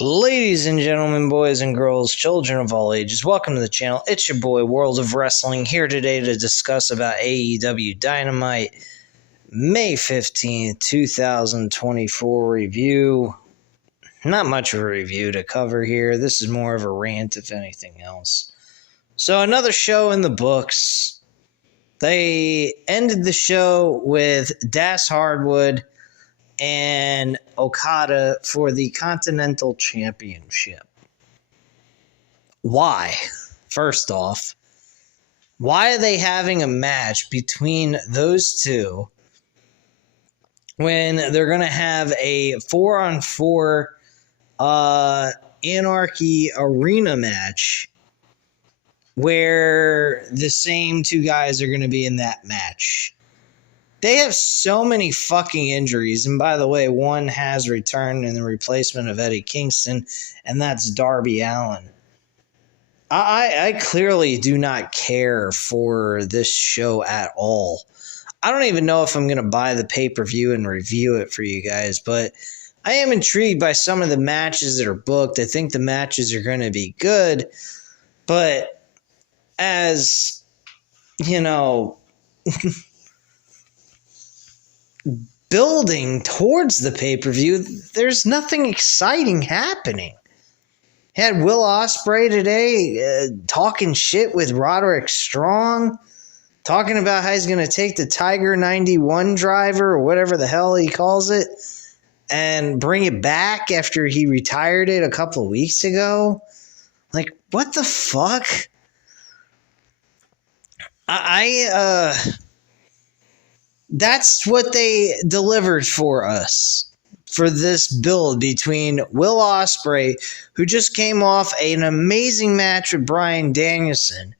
Ladies and gentlemen, boys and girls, children of all ages, welcome to the channel. It's your boy, World of Wrestling, here today to discuss about AEW Dynamite May 15th, 2024 review. Not much of a review to cover here. This is more of a rant, if anything else. So another show in the books. They ended the show with Das Hardwood and Okada for the Continental Championship. Why? First off, why are they having a match between those two when they're going to have a 4-on-4 Anarchy Arena match where the same two guys are going to be in that match? They have so many fucking injuries. And by the way, one has returned in the replacement of Eddie Kingston, and that's Darby Allin. I clearly do not care for this show at all. I don't even know if I'm going to buy the pay-per-view and review it for you guys, but I am intrigued by some of the matches that are booked. I think the matches are going to be good, but as, you know... building towards the pay-per-view, there's nothing exciting happening. Had Will Ospreay today talking shit with Roderick Strong, talking about how he's going to take the Tiger 91 driver, or whatever the hell he calls it, and bring it back after he retired it a couple of weeks ago. Like, what the fuck? That's what they delivered for us for this build between Will Ospreay, who just came off an amazing match with Bryan Danielson.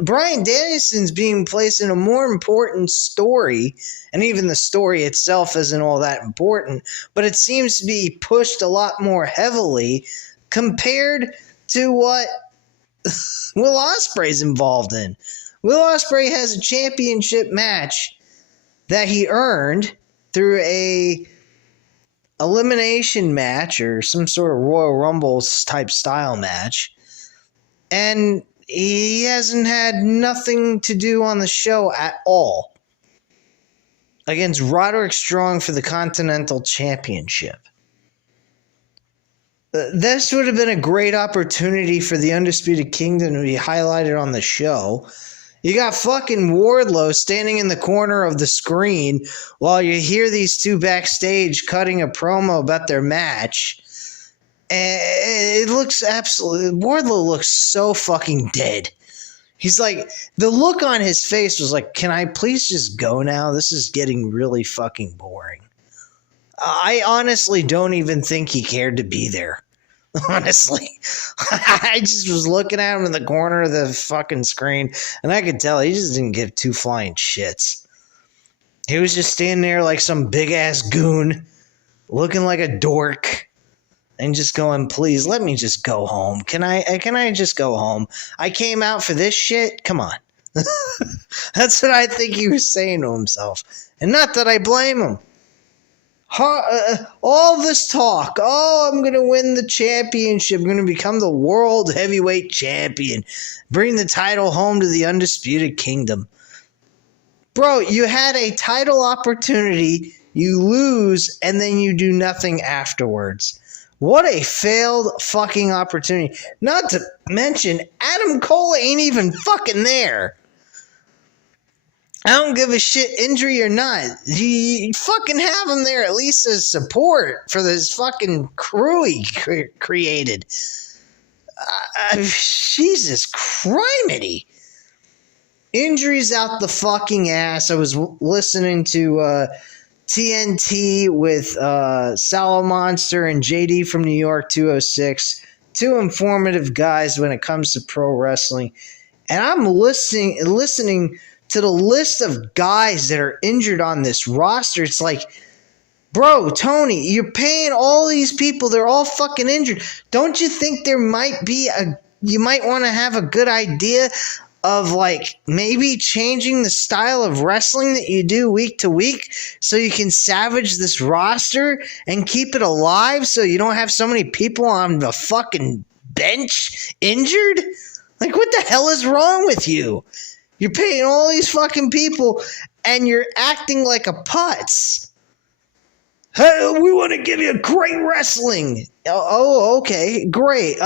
Bryan Danielson's being placed in a more important story, and even the story itself isn't all that important, but it seems to be pushed a lot more heavily compared to what Will Ospreay's involved in. Will Ospreay has a championship match that he earned through a elimination match or some sort of Royal Rumble type style match, and he hasn't had nothing to do on the show at all against Roderick Strong for the Continental Championship. This would have been a great opportunity for the Undisputed Kingdom to be highlighted on the show. You got fucking Wardlow standing in the corner of the screen while you hear these two backstage cutting a promo about their match. And it looks Wardlow looks so fucking dead. He's like, the look on his face was like, can I please just go now? This is getting really fucking boring. I honestly don't even think he cared to be there. Honestly, I just was looking at him in the corner of the fucking screen, and I could tell he just didn't give two flying shits. He was just standing there like some big ass goon, looking like a dork, and just going, "Please let me just go home. Can I just go home? I came out for this shit. Come on." That's what I think he was saying to himself, and not that I blame him. All this talk, I'm going to win the championship, I'm going to become the world heavyweight champion, bring the title home to the Undisputed Kingdom. Bro, you had a title opportunity, you lose, and then you do nothing afterwards. What a failed fucking opportunity. Not to mention, Adam Cole ain't even fucking there. I don't give a shit, injury or not. You fucking have him there at least as support for this fucking crew he created. Jesus criminy. Injuries out the fucking ass. I was listening to TNT with Salo Monster and JD from New York 206. Two informative guys when it comes to pro wrestling. And I'm listening to the list of guys that are injured on this roster. It's like, bro, Tony, you're paying all these people. They're all fucking injured. Don't you think there might be you might want to have a good idea of like maybe changing the style of wrestling that you do week to week so you can salvage this roster and keep it alive so you don't have so many people on the fucking bench injured? Like, what the hell is wrong with you? You're paying all these fucking people and you're acting like a putz. Hey, we want to give you great wrestling. Oh, okay, great.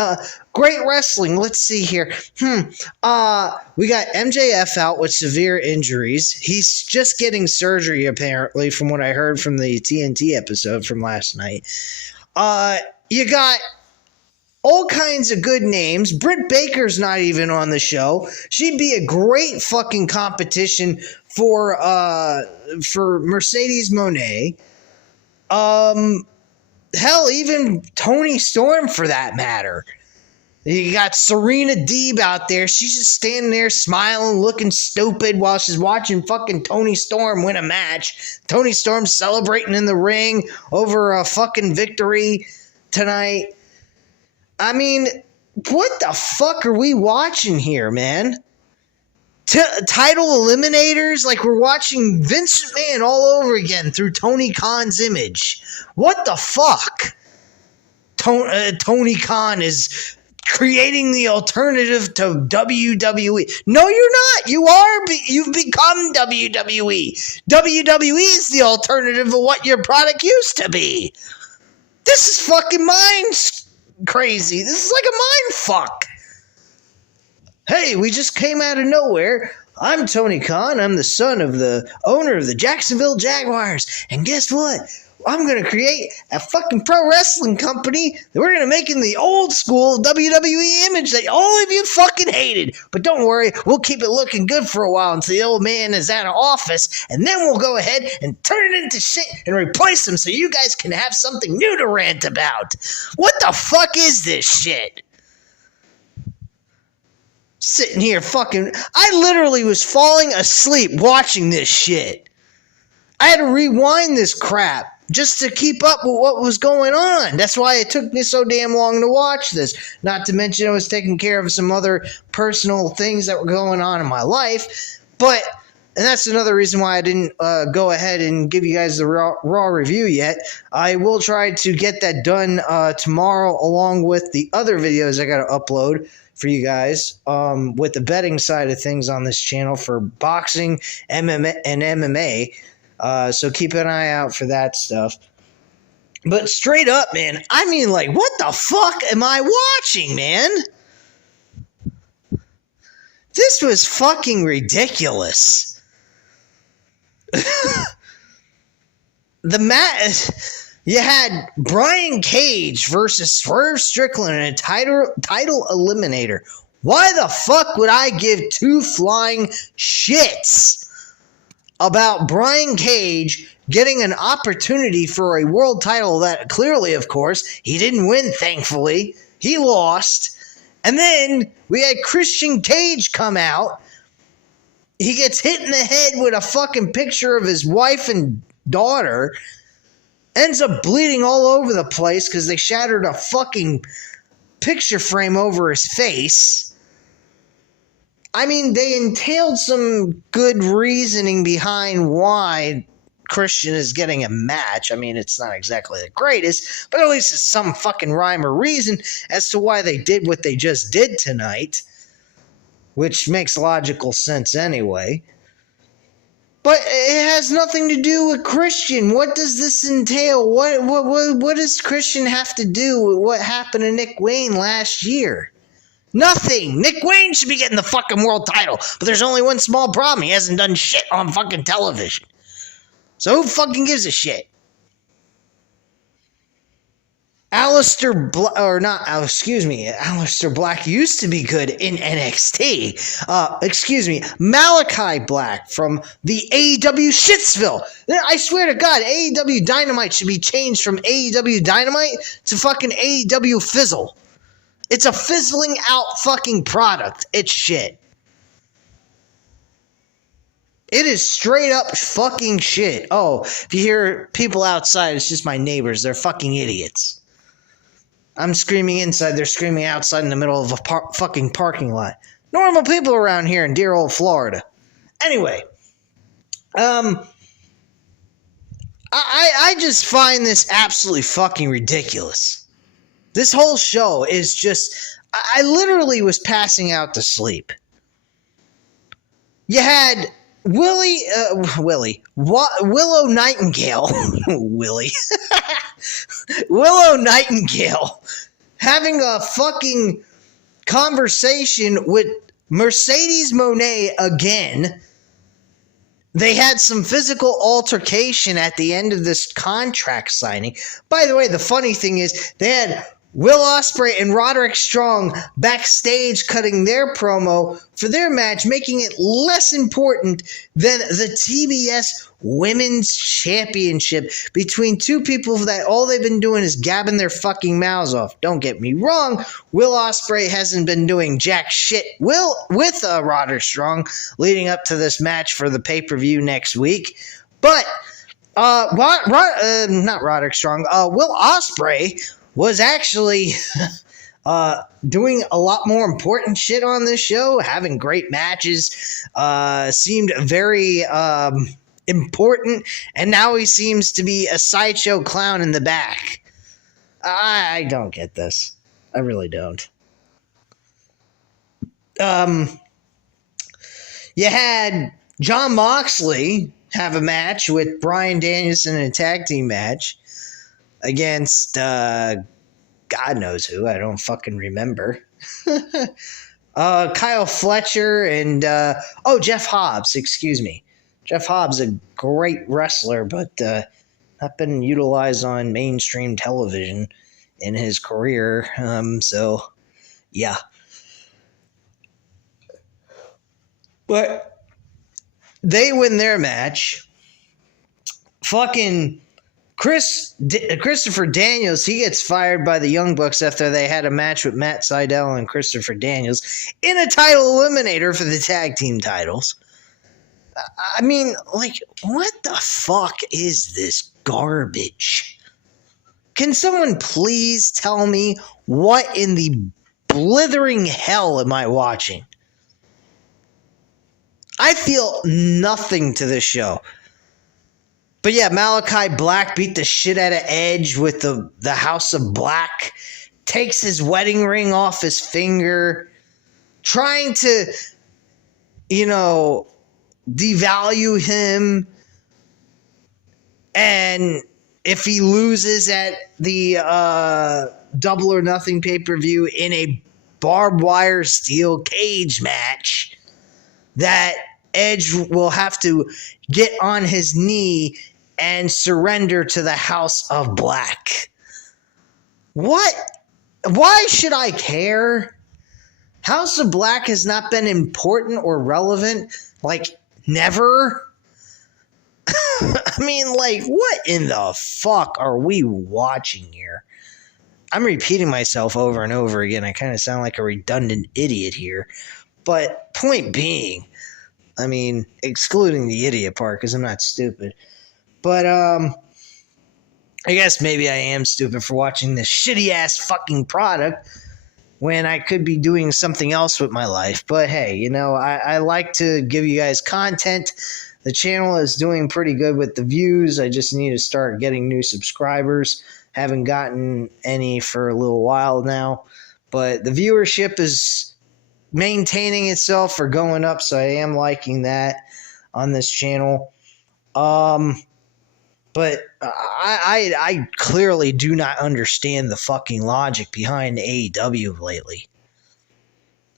Great wrestling. Let's see here. We got MJF out with severe injuries. He's just getting surgery, apparently, from what I heard from the TNT episode from last night. You got all kinds of good names. Britt Baker's not even on the show. She'd be a great fucking competition for Mercedes Moné. Hell, even Toni Storm for that matter. You got Serena Deeb out there. She's just standing there smiling, looking stupid while she's watching fucking Toni Storm win a match. Toni Storm celebrating in the ring over a fucking victory tonight. I mean, what the fuck are we watching here, man? Title eliminators? Like we're watching Vince McMahon all over again through Tony Khan's image. What the fuck? Tony Khan is creating the alternative to WWE. No, you're not. You've become WWE. WWE is the alternative of what your product used to be. This is fucking mind crazy. This is like a mind fuck. Hey, we just came out of nowhere. I'm Tony Khan. I'm the son of the owner of the Jacksonville Jaguars. And guess what? I'm going to create a fucking pro wrestling company that we're going to make in the old school WWE image that all of you fucking hated. But don't worry, we'll keep it looking good for a while until the old man is out of office. And then we'll go ahead and turn it into shit and replace him so you guys can have something new to rant about. What the fuck is this shit? Sitting here fucking... I literally was falling asleep watching this shit. I had to rewind this crap just to keep up with what was going on. That's why it took me so damn long to watch this. Not to mention I was taking care of some other personal things that were going on in my life. And that's another reason why I didn't go ahead and give you guys the raw review yet. I will try to get that done tomorrow along with the other videos I got to upload for you guys with the betting side of things on this channel for boxing, MMA, and MMA. So keep an eye out for that stuff. But straight up, man, I mean, like, what the fuck am I watching, man? This was fucking ridiculous. You had Brian Cage versus Swerve Strickland in a title eliminator. Why the fuck would I give two flying shits about Brian Cage getting an opportunity for a world title that clearly, of course, he didn't win, thankfully. He lost. And then we had Christian Cage come out. He gets hit in the head with a fucking picture of his wife and daughter. Ends up bleeding all over the place because they shattered a fucking picture frame over his face. I mean, they entailed some good reasoning behind why Christian is getting a match. I mean, it's not exactly the greatest, but at least it's some fucking rhyme or reason as to why they did what they just did tonight, which makes logical sense anyway. But it has nothing to do with Christian. What does this entail? What does Christian have to do with what happened to Nick Wayne last year? Nothing. Nick Wayne should be getting the fucking world title. But there's only one small problem. He hasn't done shit on fucking television. So who fucking gives a shit? Aleister Black used to be good in NXT. Malachi Black from the AEW Shitsville. I swear to God, AEW Dynamite should be changed from AEW Dynamite to fucking AEW Fizzle. It's a fizzling out fucking product. It's shit. It is straight up fucking shit. Oh, if you hear people outside, it's just my neighbors. They're fucking idiots. I'm screaming inside, they're screaming outside in the middle of a fucking parking lot. Normal people around here in dear old Florida. Anyway, I just find this absolutely fucking ridiculous. This whole show is just, I literally was passing out to sleep. You had Willow Nightingale, Willow Nightingale having a fucking conversation with Mercedes Moné again. They had some physical altercation at the end of this contract signing. By the way, the funny thing is they had Will Ospreay and Roderick Strong backstage cutting their promo for their match, making it less important than the TBS Women's Championship between two people that all they've been doing is gabbing their fucking mouths off. Don't get me wrong, Will Ospreay hasn't been doing jack shit with Roderick Strong leading up to this match for the pay-per-view next week. But not Roderick Strong, Will Ospreay was actually doing a lot more important shit on this show, having great matches, seemed very important, and now he seems to be a sideshow clown in the back. I don't get this. I really don't. You had Jon Moxley have a match with Bryan Danielson in a tag team match against God knows who. I don't fucking remember. Kyle Fletcher and Jeff Hobbs, excuse me. Jeff Hobbs, a great wrestler, but not been utilized on mainstream television in his career. So yeah. But they win their match. Fucking Christopher Daniels, he gets fired by the Young Bucks after they had a match with Matt Sydal and Christopher Daniels in a title eliminator for the tag team titles. I mean, like, what the fuck is this garbage? Can someone please tell me what in the blithering hell am I watching? I feel nothing to this show. But yeah, Malachi Black beat the shit out of Edge with the House of Black, takes his wedding ring off his finger, trying to, devalue him. And if he loses at the Double or Nothing pay-per-view in a barbed wire steel cage match, that Edge will have to get on his knee and surrender to the House of Black. What? Why should I care? House of Black has not been important or relevant, like, never. I mean, like, what in the fuck are we watching here? I'm repeating myself over and over again. I kind of sound like a redundant idiot here. But point being, I mean, excluding the idiot part because I'm not stupid. But, I guess maybe I am stupid for watching this shitty-ass fucking product when I could be doing something else with my life. But, hey, I like to give you guys content. The channel is doing pretty good with the views. I just need to start getting new subscribers. Haven't gotten any for a little while now. But the viewership is maintaining itself or going up, so I am liking that on this channel. But I clearly do not understand the fucking logic behind AEW lately.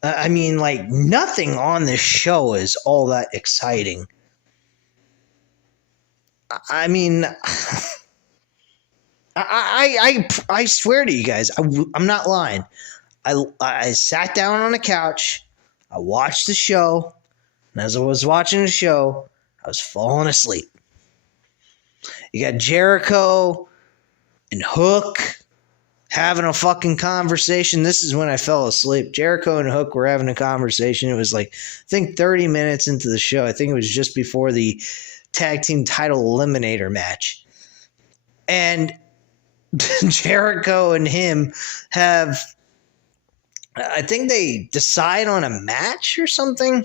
I mean, like, nothing on this show is all that exciting. I mean, I swear to you guys, I'm not lying. I sat down on a couch, I watched the show, and as I was watching the show, I was falling asleep. You got Jericho and Hook having a fucking conversation. This is when I fell asleep. Jericho and Hook were having a conversation. It was like, I think 30 minutes into the show. I think it was just before the tag team title eliminator match. And Jericho and him have I think they decide on a match or something.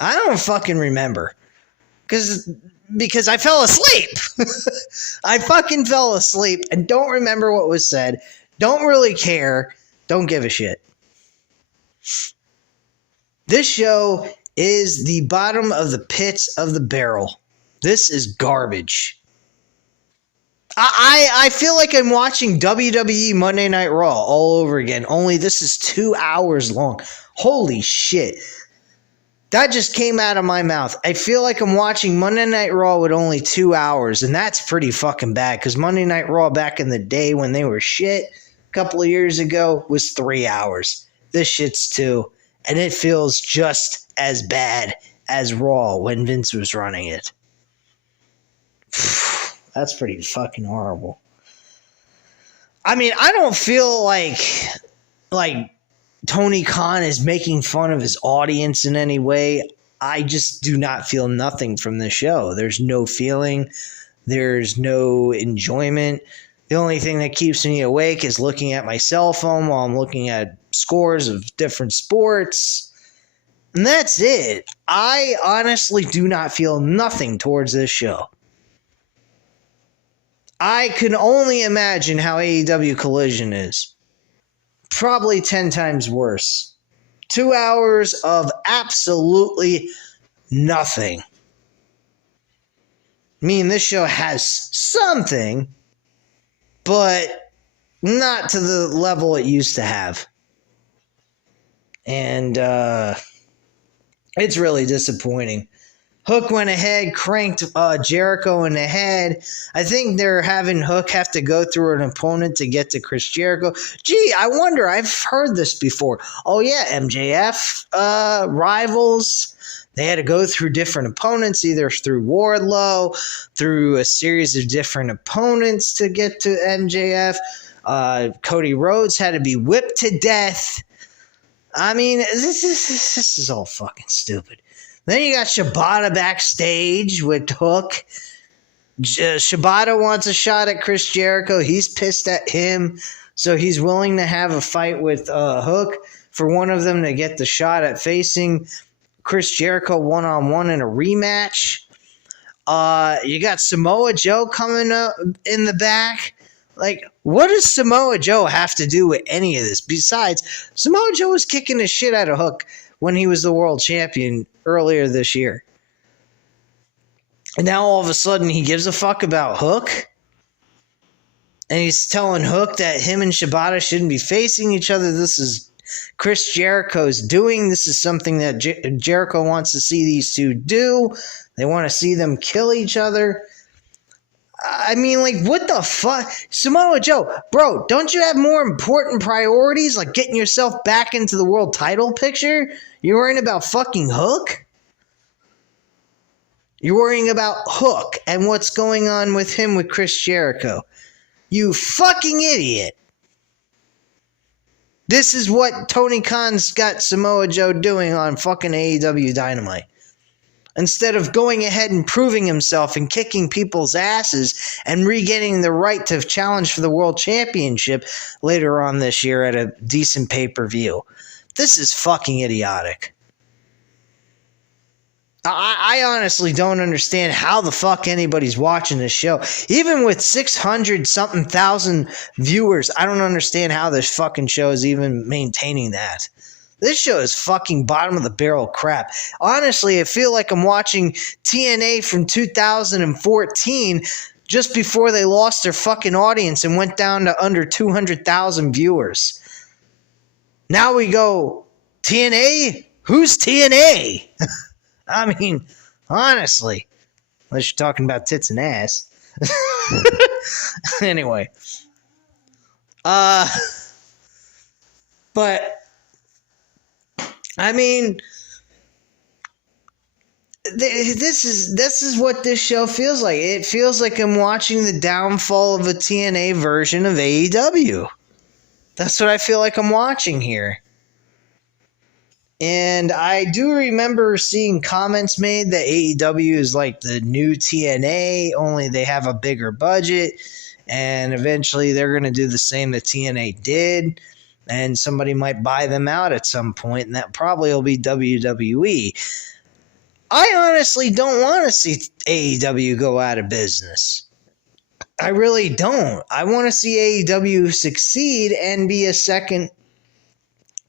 I don't fucking remember. Because I fell asleep. I fucking fell asleep and don't remember what was said. Don't really care. Don't give a shit. This show is the bottom of the pits of the barrel. This is garbage. I feel like I'm watching WWE Monday Night Raw all over again, only this is 2 hours long. Holy shit. That just came out of my mouth. I feel like I'm watching Monday Night Raw with only 2 hours, and that's pretty fucking bad, because Monday Night Raw back in the day when they were shit a couple of years ago was 3 hours. This shit's 2, and it feels just as bad as Raw when Vince was running it. That's pretty fucking horrible. I mean, I don't feel like Tony Khan is making fun of his audience in any way. I just do not feel nothing from the show. There's no feeling. There's no enjoyment. The only thing that keeps me awake is looking at my cell phone while I'm looking at scores of different sports. And that's it. I honestly do not feel nothing towards this show. I can only imagine how AEW Collision is. Probably 10 times worse. 2 hours of absolutely nothing. I mean, this show has something, but not to the level it used to have. And it's really disappointing. Hook went ahead, cranked Jericho in the head. I think they're having Hook have to go through an opponent to get to Chris Jericho. Gee, I wonder, I've heard this before. Oh yeah, MJF rivals. They had to go through different opponents, either through Wardlow, through a series of different opponents to get to MJF. Cody Rhodes had to be whipped to death. I mean, this is all fucking stupid. Then you got Shibata backstage with Hook. Shibata wants a shot at Chris Jericho. He's pissed at him, so he's willing to have a fight with Hook for one of them to get the shot at facing Chris Jericho one-on-one in a rematch. You got Samoa Joe coming up in the back. Like, what does Samoa Joe have to do with any of this? Besides, Samoa Joe was kicking the shit out of Hook when he was the world champion earlier this year. And now all of a sudden he gives a fuck about Hook? And he's telling Hook that him and Shibata shouldn't be facing each other. This is Chris Jericho's doing. This is something that Jericho wants to see these two do. They want to see them kill each other. I mean, like, what the fuck? Samoa Joe, bro, don't you have more important priorities, like getting yourself back into the world title picture? You're worrying about fucking Hook? You're worrying about Hook and what's going on with him with Chris Jericho. You fucking idiot. This is what Tony Khan's got Samoa Joe doing on fucking AEW Dynamite. Instead of going ahead and proving himself and kicking people's asses and regaining the right to challenge for the world championship later on this year at a decent pay-per-view. This is fucking idiotic. I honestly don't understand how the fuck anybody's watching this show. Even with 600-something thousand viewers, I don't understand how this fucking show is even maintaining that. This show is fucking bottom of the barrel crap. Honestly, I feel like I'm watching TNA from 2014 just before they lost their fucking audience and went down to under 200,000 viewers. Now we go, TNA? Who's TNA? I mean, honestly, unless you're talking about tits and ass. Anyway. But I mean, this is what this show feels like. It feels like I'm watching the downfall of a TNA version of AEW. That's what I feel like I'm watching here. And I do remember seeing comments made that AEW is like the new TNA, only they have a bigger budget, and eventually they're going to do the same that TNA did. and somebody might buy them out at some point, and that probably will be WWE. I honestly don't want to see AEW go out of business. I really don't. I want to see AEW succeed and be a second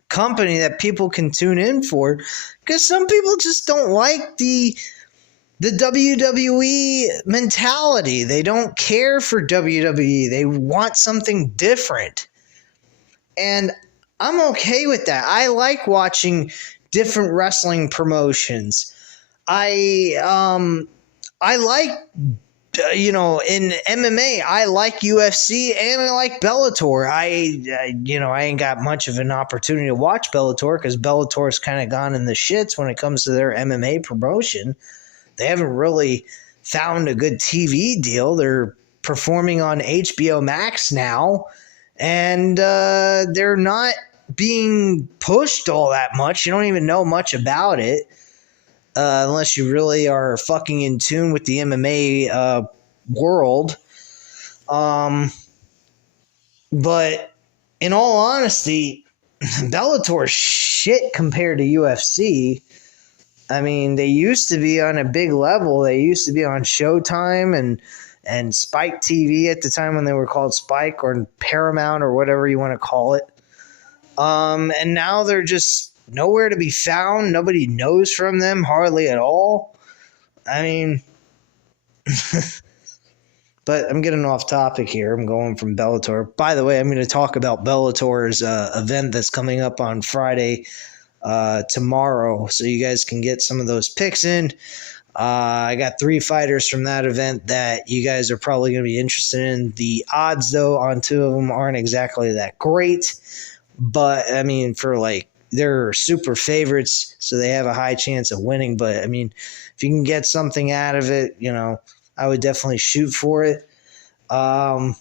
company that people can tune in for, because some people just don't like the WWE mentality. They don't care for WWE. They want something different. And I'm okay with that. I like watching different wrestling promotions. I like, in MMA, I like UFC and I like Bellator. I ain't got much of an opportunity to watch Bellator because Bellator's kind of gone in the shits when it comes to their MMA promotion. They haven't really found a good TV deal. They're performing on HBO Max now, and they're not being pushed all that much. You don't even know much about it. Unless you really are fucking in tune with the MMA world. But in all honesty, Bellator's shit compared to UFC. I mean, they used to be on a big level. They used to be on Showtime and Spike TV at the time when they were called Spike, or Paramount, or whatever you want to call it. And now they're just nowhere to be found. Nobody knows from them hardly at all. I mean, but I'm getting off topic here. I'm going from Bellator. By the way, I'm going to talk about Bellator's event that's coming up on Friday tomorrow, so you guys can get some of those picks in. I got 3 fighters from that event that you guys are probably going to be interested in. The odds, though, on 2 of them aren't exactly that great. But, I mean, they're super favorites, so they have a high chance of winning. But, I mean, if you can get something out of it, I would definitely shoot for it. But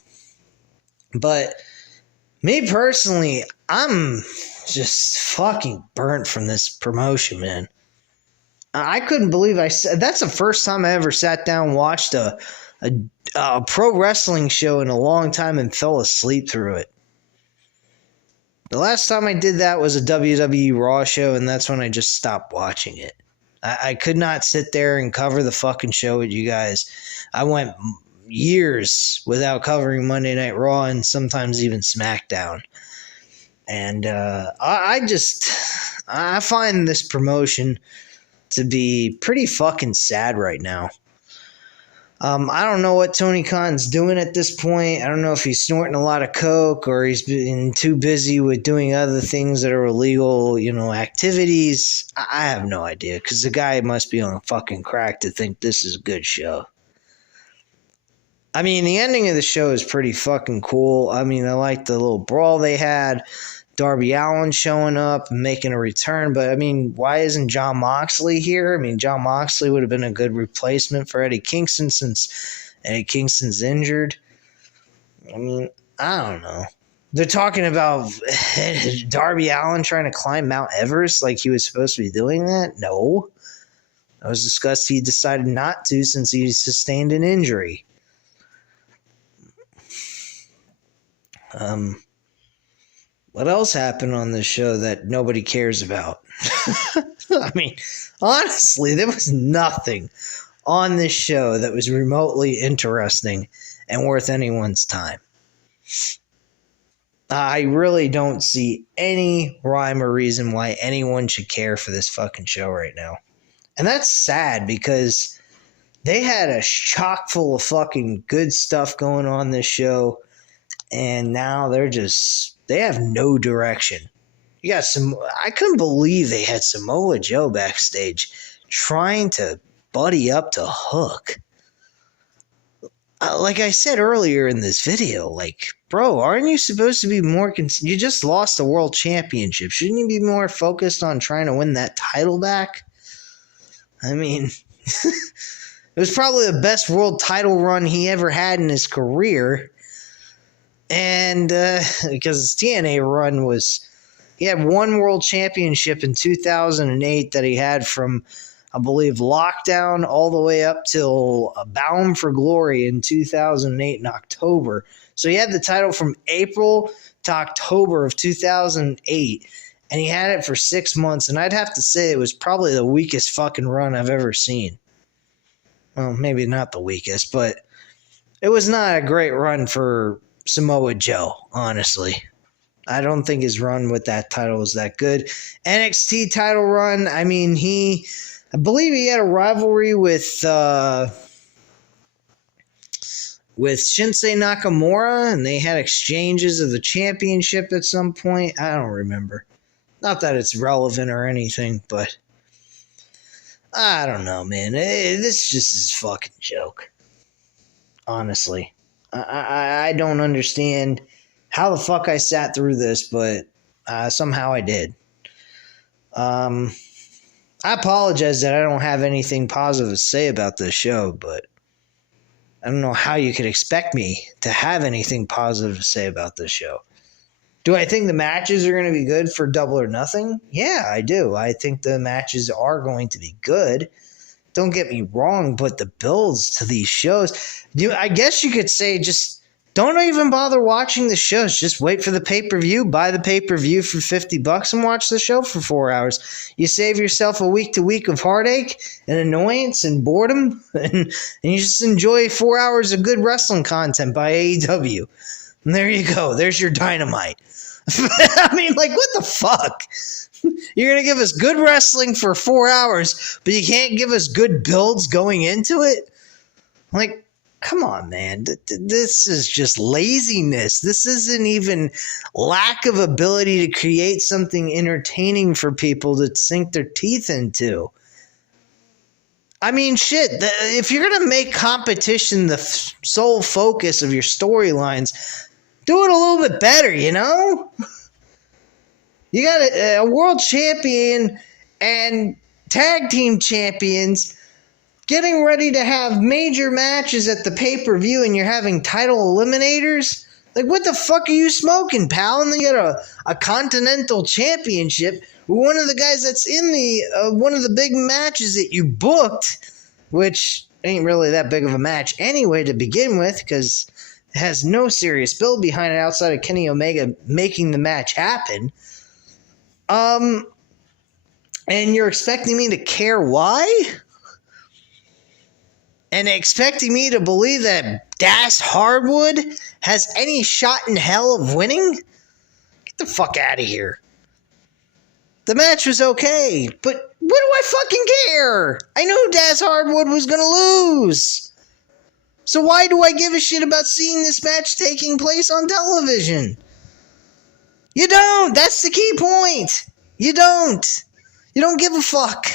me personally, I'm just fucking burnt from this promotion, man. I couldn't believe that's the first time I ever sat down and watched a pro wrestling show in a long time and fell asleep through it. The last time I did that was a WWE Raw show, and that's when I just stopped watching it. I could not sit there and cover the fucking show with you guys. I went years without covering Monday Night Raw and sometimes even SmackDown. And I find this promotion to be pretty fucking sad right now. I don't know what Tony Khan's doing at this point. I don't know if he's snorting a lot of coke or he's been too busy with doing other things that are illegal, activities. I have no idea, because the guy must be on fucking crack to think this is a good show. I mean, the ending of the show is pretty fucking cool. I mean, I like the little brawl they had. Darby Allin showing up and making a return. But, I mean, why isn't Jon Moxley here? I mean, Jon Moxley would have been a good replacement for Eddie Kingston since Eddie Kingston's injured. I mean, I don't know. They're talking about Darby Allin trying to climb Mount Everest like he was supposed to be doing that. No. It was discussed he decided not to since he sustained an injury. What else happened on this show that nobody cares about? I mean, honestly, there was nothing on this show that was remotely interesting and worth anyone's time. I really don't see any rhyme or reason why anyone should care for this fucking show right now. And that's sad, because they had a chock full of fucking good stuff going on this show, and now they have no direction. You got I couldn't believe they had Samoa Joe backstage trying to buddy up to Hook. Like I said earlier in this video, bro, aren't you supposed to be more you just lost the world championship. Shouldn't you be more focused on trying to win that title back? I mean, it was probably the best world title run he ever had in his career. And because his TNA run he had one world championship in 2008 that he had from I believe, Lockdown all the way up till Bound for Glory in 2008 in October. So he had the title from April to October of 2008, and he had it for 6 months, and I'd have to say it was probably the weakest fucking run I've ever seen. Well, maybe not the weakest, but it was not a great run for Samoa Joe, honestly. I don't think his run with that title was that good. NXT title run, I mean, I believe he had a rivalry with Shinsuke Nakamura, and they had exchanges of the championship at some point. I don't remember. Not that it's relevant or anything, but I don't know, man. This just is a fucking joke. Honestly. I don't understand how the fuck I sat through this, but somehow I did. I apologize that I don't have anything positive to say about this show, but I don't know how you could expect me to have anything positive to say about this show. Do I think the matches are going to be good for Double or Nothing? Yeah, I do. I think the matches are going to be good. Don't get me wrong, but the builds to these shows, I guess you could say just don't even bother watching the shows. Just wait for the pay-per-view, buy the pay-per-view for $50 and watch the show for 4 hours. You save yourself a week to week of heartache and annoyance and boredom, and you just enjoy 4 hours of good wrestling content by AEW. And there you go. There's your Dynamite. I mean, like, what the fuck? You're going to give us good wrestling for 4 hours, but you can't give us good builds going into it? Like, come on, man. This is just laziness. This isn't even lack of ability to create something entertaining for people to sink their teeth into. I mean, shit, if you're going to make competition the sole focus of your storylines, do it a little bit better, you know? You got a world champion and tag team champions getting ready to have major matches at the pay-per-view, and you're having title eliminators? Like, what the fuck are you smoking, pal? And then you got a continental championship with one of the guys that's in the one of the big matches that you booked, which ain't really that big of a match anyway to begin with, because it has no serious build behind it outside of Kenny Omega making the match happen. And you're expecting me to care why? And expecting me to believe that Das Hardwood has any shot in hell of winning? Get the fuck out of here. The match was okay, but what do I fucking care? I knew Das Hardwood was gonna lose. So why do I give a shit about seeing this match taking place on television? You don't. That's the key point. You don't. You don't give a fuck.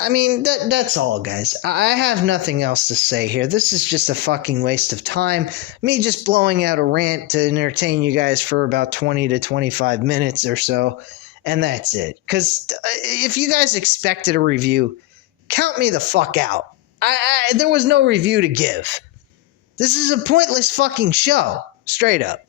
I mean, that's all, guys. I have nothing else to say here. This is just a fucking waste of time. Me just blowing out a rant to entertain you guys for about 20 to 25 minutes or so, and that's it. Because if you guys expected a review, count me the fuck out. There was no review to give. This is a pointless fucking show. Straight up.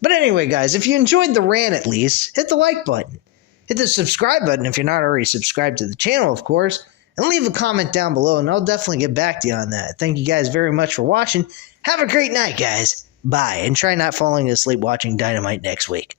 But anyway, guys, if you enjoyed the rant at least, hit the like button. Hit the subscribe button if you're not already subscribed to the channel, of course. And leave a comment down below, and I'll definitely get back to you on that. Thank you guys very much for watching. Have a great night, guys. Bye. And try not falling asleep watching Dynamite next week.